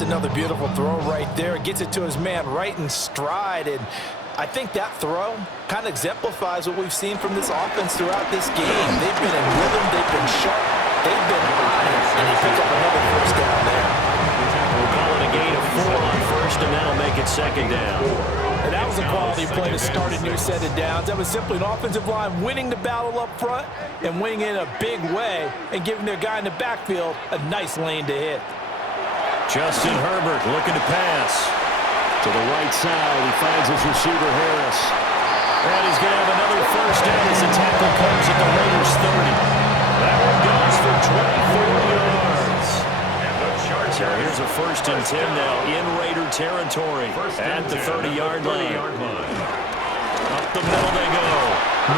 That's another beautiful throw right there. Gets it to his man right in stride. And I think that throw kind of exemplifies what we've seen from this offense throughout this game. They've been in rhythm. They've been sharp. They've been on it. And he picked up another first down there. We'll call it a gain of 4 on first, and that'll make it second down. And that was a quality play to start a new set of downs. That was simply an offensive line winning the battle up front and winning in a big way and giving their guy in the backfield a nice lane to hit. Justin Herbert looking to pass. To the right side, he finds his receiver Harris. And he's going to have another first down as the tackle comes at the Raiders 30. That one goes for 24 yards. So here's a 1st and 10 now in Raider territory at the 30-yard line. Up the middle they go.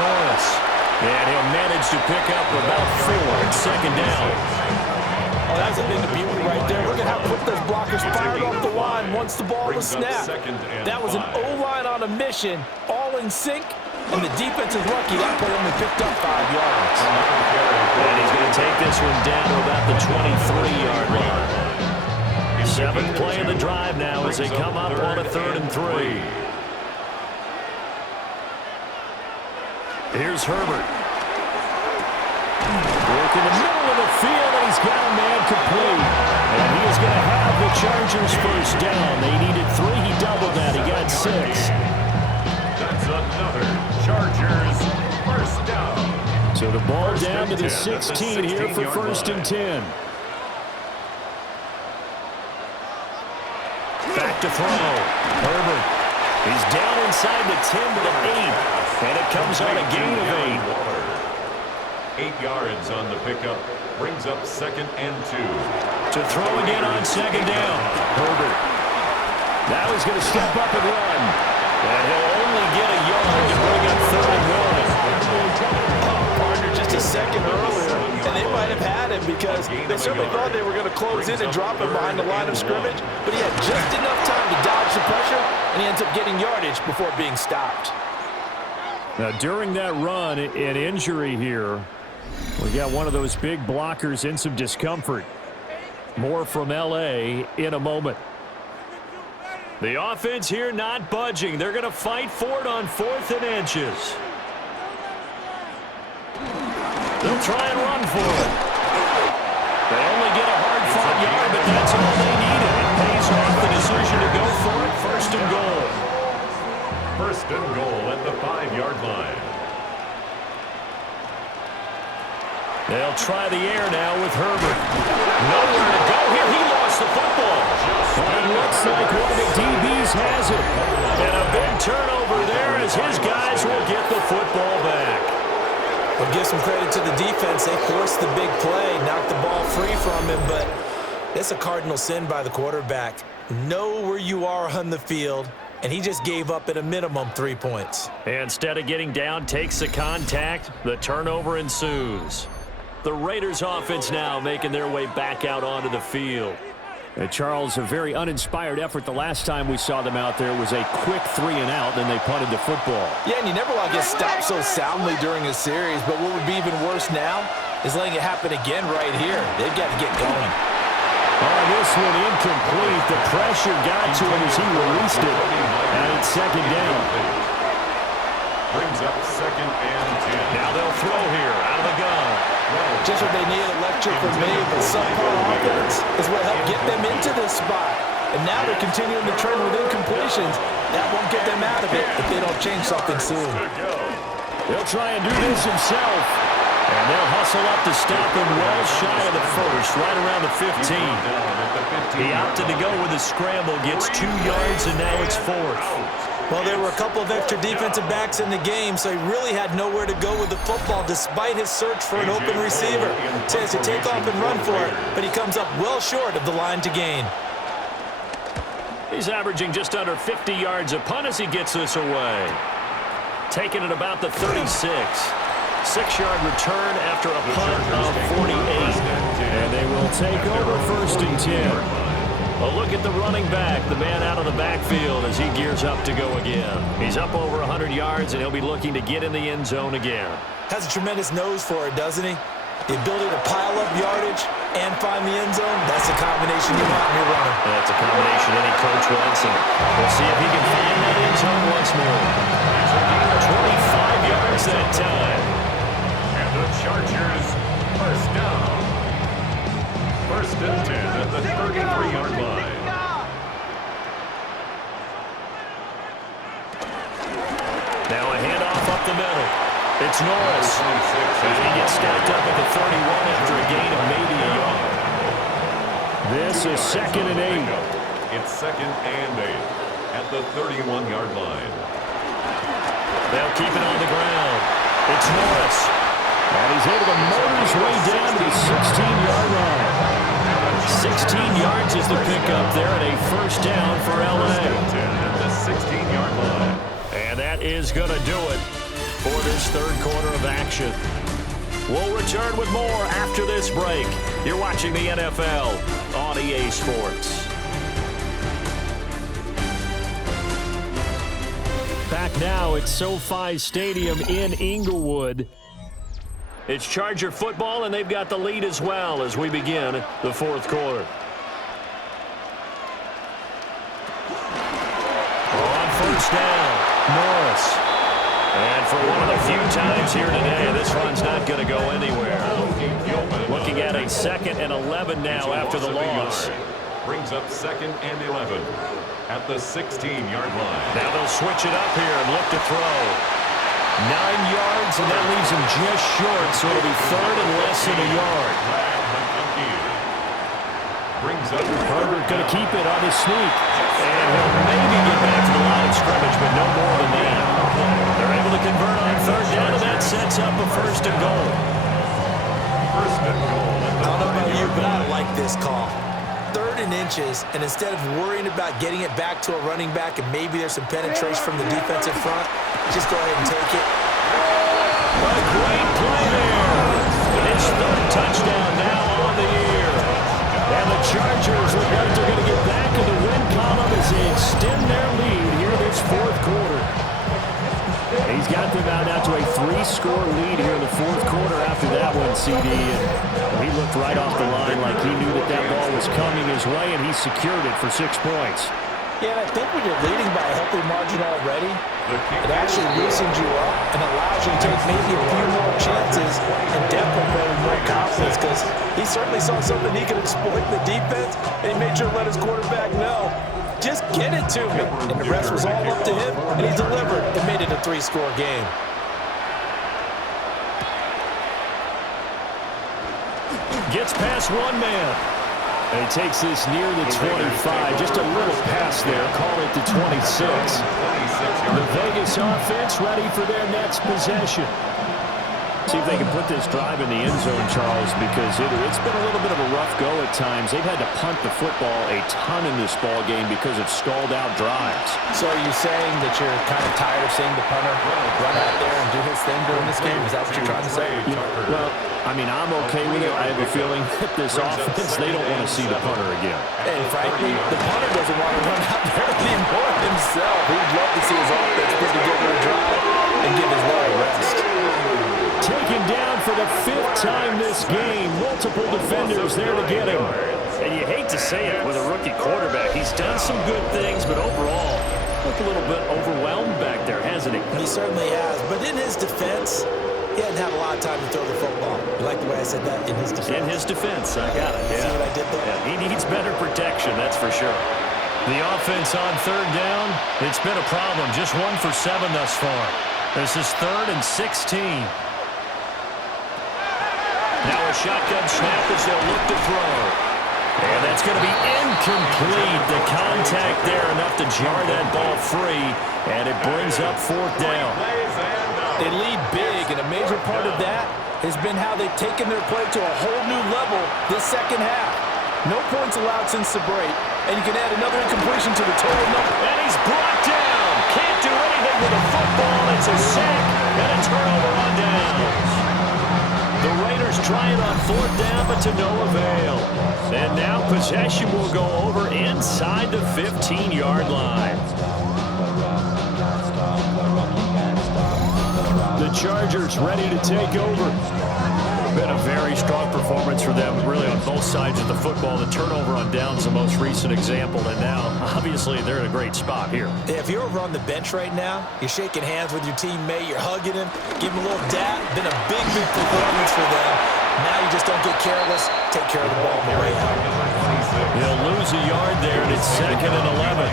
Norris. And he'll manage to pick up about 4 at second down. Oh, that's a big beauty right there. Look at how quick those blockers fired off the line once the ball was snapped. That was an O-line on a mission, all in sync, and the defense is lucky that play only picked up 5 yards. And he's going to take this one down to about the 23-yard line. 7th play of the drive now as they come up on a 3rd and 3. Here's Herbert. Work in the middle of the field, and he's got a man complete. And he is going to have the Chargers first down. They needed 3. He doubled that. He got 6. That's another Chargers first down. So the ball down to the 16 here for 1st and 10. Back to throw. Herbert. He's down inside the 10 to the 8. And it comes on a gain of 8. 8 yards on the pickup. Brings up 2nd and 2. To throw again on 2nd down. Herbert. Now he's going to step up and run. And he'll only get a yard to bring up 3rd and 1. Oh, partner, just a second earlier, and they might have had him because they certainly thought they were going to close in and drop him behind the line of scrimmage, but he had just enough time to dodge the pressure, and he ends up getting yardage before being stopped. Now, during that run, an injury here, we got one of those big blockers in some discomfort. More from L.A. in a moment. The offense here not budging. They're going to fight for it on 4th and inches. They'll try and run for it. They only get a hard-fought yard, but that's all they needed. It pays off the decision to go for it. 1st and goal. 1st and goal at the 5-yard line. They'll try the air now with Herbert. Nowhere to go here. He lost the football. But it looks like one of the DBs has it. And a big turnover there as his guys will get the football back. Well, give some credit to the defense. They forced the big play, knocked the ball free from him, but it's a cardinal sin by the quarterback. Know where you are on the field, and he just gave up at a minimum 3 points. Instead of getting down, takes the contact. The turnover ensues. The Raiders offense now making their way back out onto the field. Charles, a very uninspired effort the last time we saw them out there was a quick 3 and out, then they punted the football. Yeah, and you never want to get stopped so soundly during a series, but what would be even worse now is letting it happen again right here. They've got to get going. Oh, this one incomplete. The pressure got to him as he released it. And it's 2nd down. Brings up 2nd and 10. Now they'll throw here out of the gun. Just what they needed, electric from me, but subpar offense is what helped get them into this spot. And now they're continuing the trend with incompletions. That won't get them out of it if they don't change something soon. He'll try and do this himself. And they'll hustle up to stop him well shy of the 1st, right around the 15. He opted to go with a scramble, gets 2 yards, and now it's 4th. Well, there were a couple of extra defensive backs in the game, so he really had nowhere to go with the football despite his search for an open receiver. So he has to take off and run for it, but he comes up well short of the line to gain. He's averaging just under 50 yards a punt as he gets this away. Taking it about the 36. 6-yard return after a punt of 48. And they will take over 1st and 10. A look at the running back, the man out of the backfield as he gears up to go again. He's up over 100 yards, and he'll be looking to get in the end zone again. Has a tremendous nose for it, doesn't he? The ability to pile up yardage and find the end zone, that's a combination you want in your runner. That's a combination any coach wants, and we'll see if he can find that end zone once more. 25 yards that time. And the Chargers, first down. First and 10 at the 33-yard line. Now a handoff up the middle. It's Norris. And he gets stacked up at the 31 after a gain of maybe a yard. This is 2nd and 8. It's 2nd and 8 at the 31-yard line. They'll keep it on the ground. It's Norris. And he's able to motor his way down to the 16-yard line. 16 yards is the pickup there, and a first down for L.A. At the 16-yard line. And that is going to do it for this third quarter of action. We'll return with more after this break. You're watching the NFL on EA Sports. Back now at SoFi Stadium in Inglewood. It's Charger football, and they've got the lead as well as we begin the fourth quarter. On first down, Norris. And for one of the few times here today, this run's not going to go anywhere. Looking at a 2nd and 11 now after the loss. Brings up 2nd and 11 at the 16-yard line. Now they'll switch it up here and look to throw. 9 yards, and that leaves him just short, so it'll be 3rd and less than a yard. Brings up Herbert going to keep it on his sneak. And he'll maybe get back to the line of scrimmage, but no more than that. They're able to convert on 3rd down, and that sets up a 1st and goal. 1st and goal. I don't know about you, but I like this call. 3rd and inches, and instead of worrying about getting it back to a running back and maybe there's some penetration from the defensive front, just go ahead and take it. What a great play there. His 3rd touchdown now on the year. And the Chargers look like they're going to get back in the win column as they extend their lead here this fourth quarter. He's got them out now to a 3-score lead here in the fourth quarter after that one, CD. And he looked right off the line like he knew that that ball was coming his way, and he secured it for 6 points. Yeah, and I think when you're leading by a healthy margin already, it actually loosens you up and allows you to take maybe a few more chances and definitely play with more confidence, because he certainly saw something he could exploit in the defense, and he made sure to let his quarterback know, just get it to me. And the rest was all up to him, and he delivered and made it a 3-score game. Gets past one man. And he takes this near the 25. Just a little pass there. Call it the 26. The Vegas offense ready for their next possession. See if they can put this drive in the end zone, Charles, because it's been a little bit of a rough go at times. They've had to punt the football a ton in this ball game because of stalled out drives. So are you saying that you're kind of tired of seeing the punter run out there and do his thing during this game? Is that what you're trying to say? Well, I mean, I'm okay with it. I have a feeling that this offense, they don't want to see the punter again. And frankly, the punter doesn't want to run out there anymore himself. He'd love to see his offense put together a drive and give his leg a rest. Taken down for the 5th time this game. Multiple defenders there to get him. And you hate to say it with a rookie quarterback. He's done some good things, but overall, looked a little bit overwhelmed back there, hasn't he? He certainly has. But in his defense, he hadn't had a lot of time to throw the football. You like the way I said that? In his defense. In his defense, I got it. See what I did there? Yeah, he needs better protection, that's for sure. The offense on 3rd down, it's been a problem. Just 1 for 7 thus far. This is 3rd and 16. Now a shotgun snap as they'll look to throw. And that's going to be incomplete. The contact there enough to jar that ball free. And it brings up 4th down. They lead big, and a major part of that has been how they've taken their play to a whole new level this second half. No points allowed since the break, and you can add another incompletion to the total number. And he's brought down. Can't do anything with a football. It's a sack and a turnover on downs. The Raiders try it on 4th down, but to no avail. And now possession will go over inside the 15-yard line. The Chargers ready to take over. Been a very strong performance for them, really on both sides of the football. The turnover on downs, the most recent example, and now, obviously, they're in a great spot here. Yeah, if you're over on the bench right now, you're shaking hands with your teammate, you're hugging him, giving him a little dap. Been a big performance for them. Now you just don't get careless. Take care of the ball on the way out. He'll lose a yard there, and it's 2nd and 11.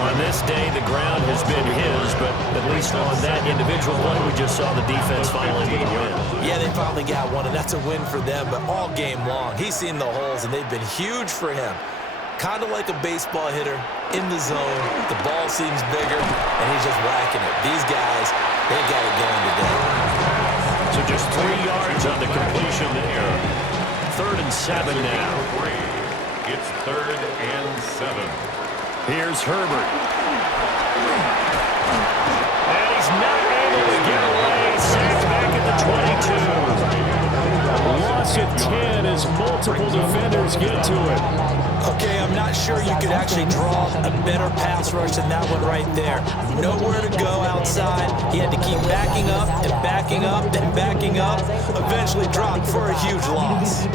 On this day, the ground has been his, but at least on that individual play, we just saw the defense finally get a win. Yeah, they finally got one, and that's a win for them, but all game long, he's seen the holes, and they've been huge for him. Kind of like a baseball hitter in the zone. The ball seems bigger, and he's just whacking it. These guys, they got it going today. So just 3 yards on the completion there. 3rd and 7 now. It's 3rd and 7. Here's Herbert. And he's not able to get away. Sacked back at the 22. Loss of 10 as multiple defenders get to it. Okay, I'm not sure you could actually draw a better pass rush than that one right there. Nowhere to go outside. He had to keep backing up and backing up and backing up. Eventually dropped for a huge loss.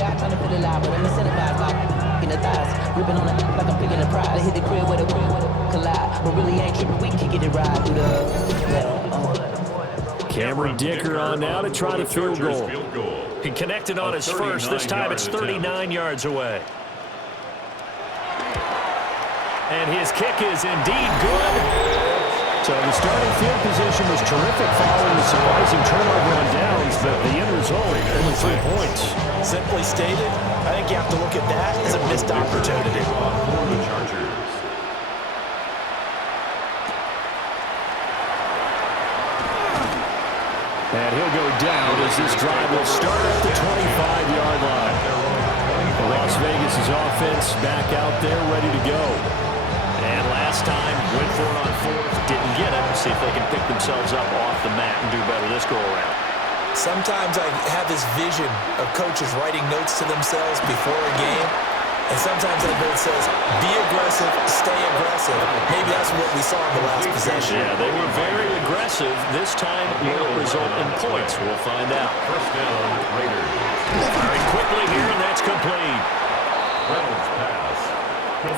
Cameron Dicker on now to try the field goal. He connected on his first. This time it's 39 yards away. And his kick is indeed good. So the starting field position was terrific following the surprising turnover on downs, but the end result, only 3 points. Simply stated, I think you have to look at that as a missed opportunity. For the Chargers. And he'll go down as this drive will start at the 25-yard line. Las Vegas' offense back out there ready to go. And last time, went for it on 4th, didn't get it. See if they can pick themselves up off the mat and do better this go-around. Sometimes I have this vision of coaches writing notes to themselves before a game, and sometimes that note says, be aggressive, stay aggressive. Maybe that's what we saw in the last possession. Yeah, they were very aggressive. This time will it result in points? We'll find out. 1st down, Raiders. Firing quickly here, and that's complete. Reynolds pass.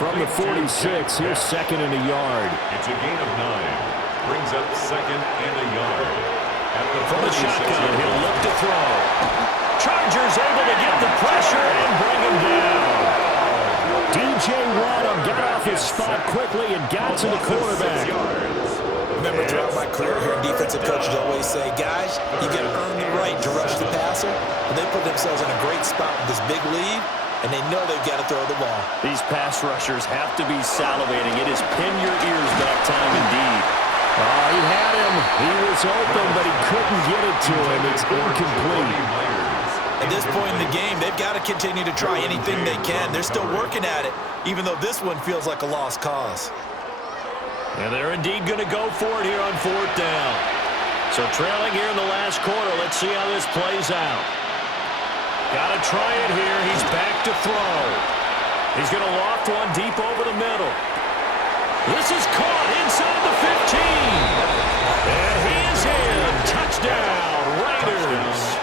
From the 46, here's 2nd and a yard. It's a gain of 9. Brings up 2nd and a yard. At the From the shotgun, he'll look to throw. Chargers able to get the pressure and bring him down. DJ Waddle got off his spot quickly and got to the quarterback. Remember, throughout my career here, defensive coaches always say, guys, you got to earn the right to rush the passer. And they put themselves in a great spot with this big lead, and they know they've got to throw the ball. These pass rushers have to be salivating. It is pin your ears back time indeed. He had him. He was open, but he couldn't get it to him. It's incomplete. At this point in the game, they've got to continue to try anything they can. They're still working at it, even though this one feels like a lost cause. And they're indeed going to go for it here on 4th down. So trailing here in the last quarter, let's see how this plays out. Got to try it here. He's back to throw. He's going to loft one deep over the middle. This is caught inside the 15. And he is in. Touchdown, Raiders.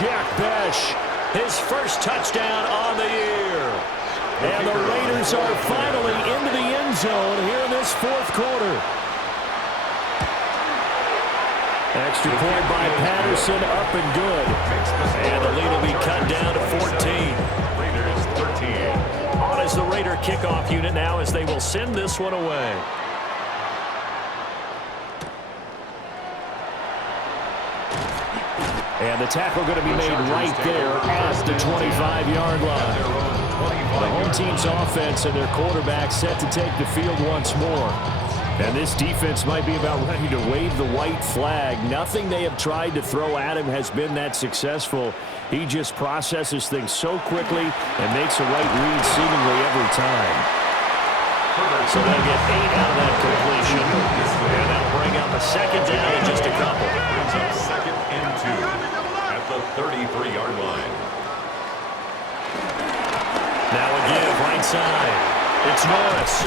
Jack Bech, his first touchdown on the year. And the Raiders are finally into the end zone here in this 4th quarter. Extra point by Patterson, up and good. And the lead will be cut down to 14. Raiders 13. On is the Raider kickoff unit now as they will send this one away. And the tackle going to be made right there at the 25-yard line. The home team's offense and their quarterback set to take the field once more. And this defense might be about ready to wave the white flag. Nothing they have tried to throw at him has been that successful. He just processes things so quickly and makes a right read seemingly every time. So they'll get 8 out of that completion. And that'll bring up a 2nd down in just a couple. Brings up 2nd and 2 at the 33-yard line. Now a give right side. It's Norris.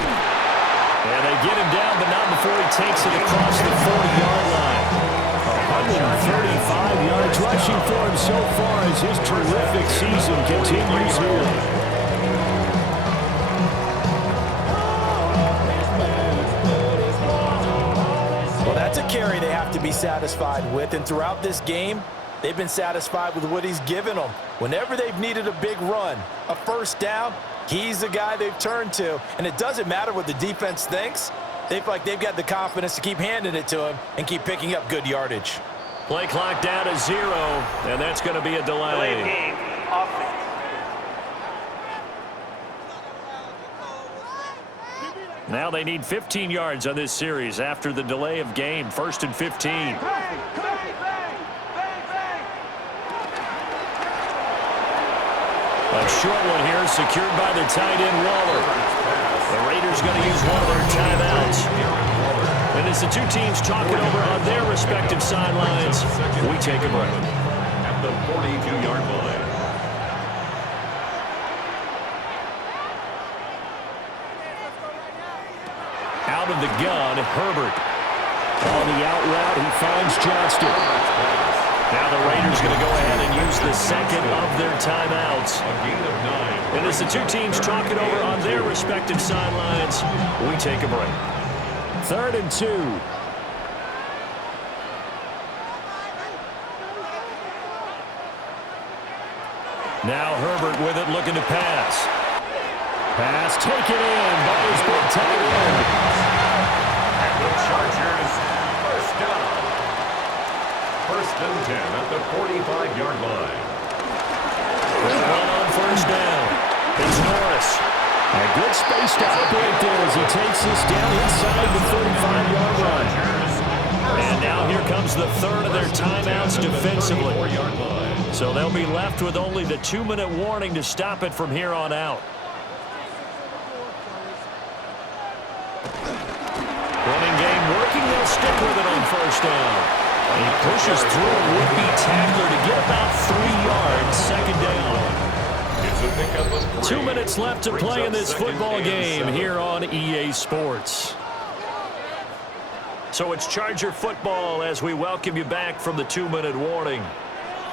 And they get him down, but not before he takes it across the 40-yard line. 135 yards rushing for him so far as his terrific season continues here. Well, that's a carry they have to be satisfied with, and throughout this game, they've been satisfied with what he's given them. Whenever they've needed a big run, a first down, he's the guy they've turned to. And it doesn't matter what the defense thinks. They feel like they've got the confidence to keep handing it to him and keep picking up good yardage. Play clock down to 0, and that's going to be a delay. Delay of game, offense. Now they need 15 yards on this series after the delay of game. 1st and 15. Bang, bang, bang, bang, bang. A short one here, secured by the tight end, Waller. The Raiders going to use one of their timeouts. And as the two teams talking over on their respective sidelines, we take a break. At the 42-yard line. Out of the gun, Herbert. On the out route, he finds Johnston. Now the Raiders going to go ahead and use the second of their timeouts. A gain of 9. And as the two teams talking over on their respective sidelines, we take a break. 3rd and 2. Now Herbert with it, looking to pass. Pass taken in by his big tight end. And the Chargers, first down. 1st and 10 at the 45-yard line. With one on first down. It's Norris. A good space to operate there as he takes this down inside the 35-yard line. And now here comes the 3rd of their timeouts defensively. So they'll be left with only the 2-minute warning to stop it from here on out. Running game working, they'll stick with it on first down. And he pushes through a would-be tackler to get about 3 yards, 2nd down. 2 minutes left to play in this football game here on EA Sports. So it's Charger football as we welcome you back from the 2-minute warning.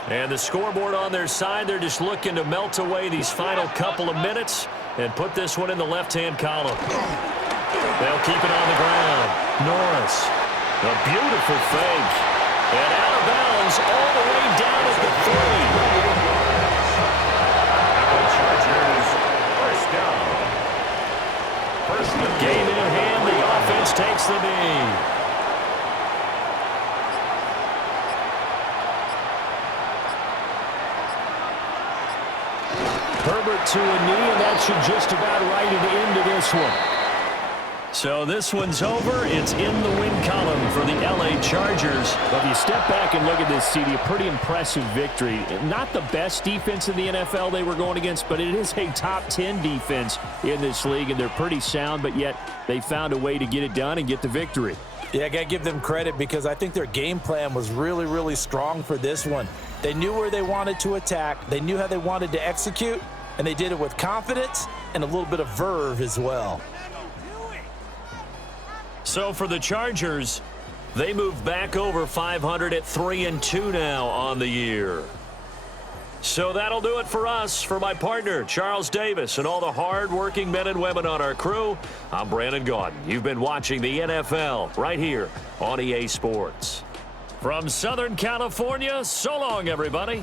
And the scoreboard on their side, they're just looking to melt away these final couple of minutes and put this one in the left-hand column. They'll keep it on the ground. Norris, a beautiful fake. And out of bounds all the way down at the 3. The Chargers, first down. Game in hand, the offense takes the knee. Herbert to a knee, and that should just about write it into this one. So this one's over. It's in the win column for the LA Chargers. Well, if you step back and look at this, CD, a pretty impressive victory. Not the best defense in the NFL they were going against, but it is a top 10 defense in this league, and they're pretty sound, but yet they found a way to get it done and get the victory. Yeah, I got to give them credit because I think their game plan was really, really strong for this one. They knew where they wanted to attack. They knew how they wanted to execute, and they did it with confidence and a little bit of verve as well. So for the Chargers, they move back over 500 at 3-2 now on the year. So that'll do it for us. For my partner, Charles Davis, and all the hard-working men and women on our crew, I'm Brandon Gaudin. You've been watching the NFL right here on EA Sports. From Southern California, so long, everybody.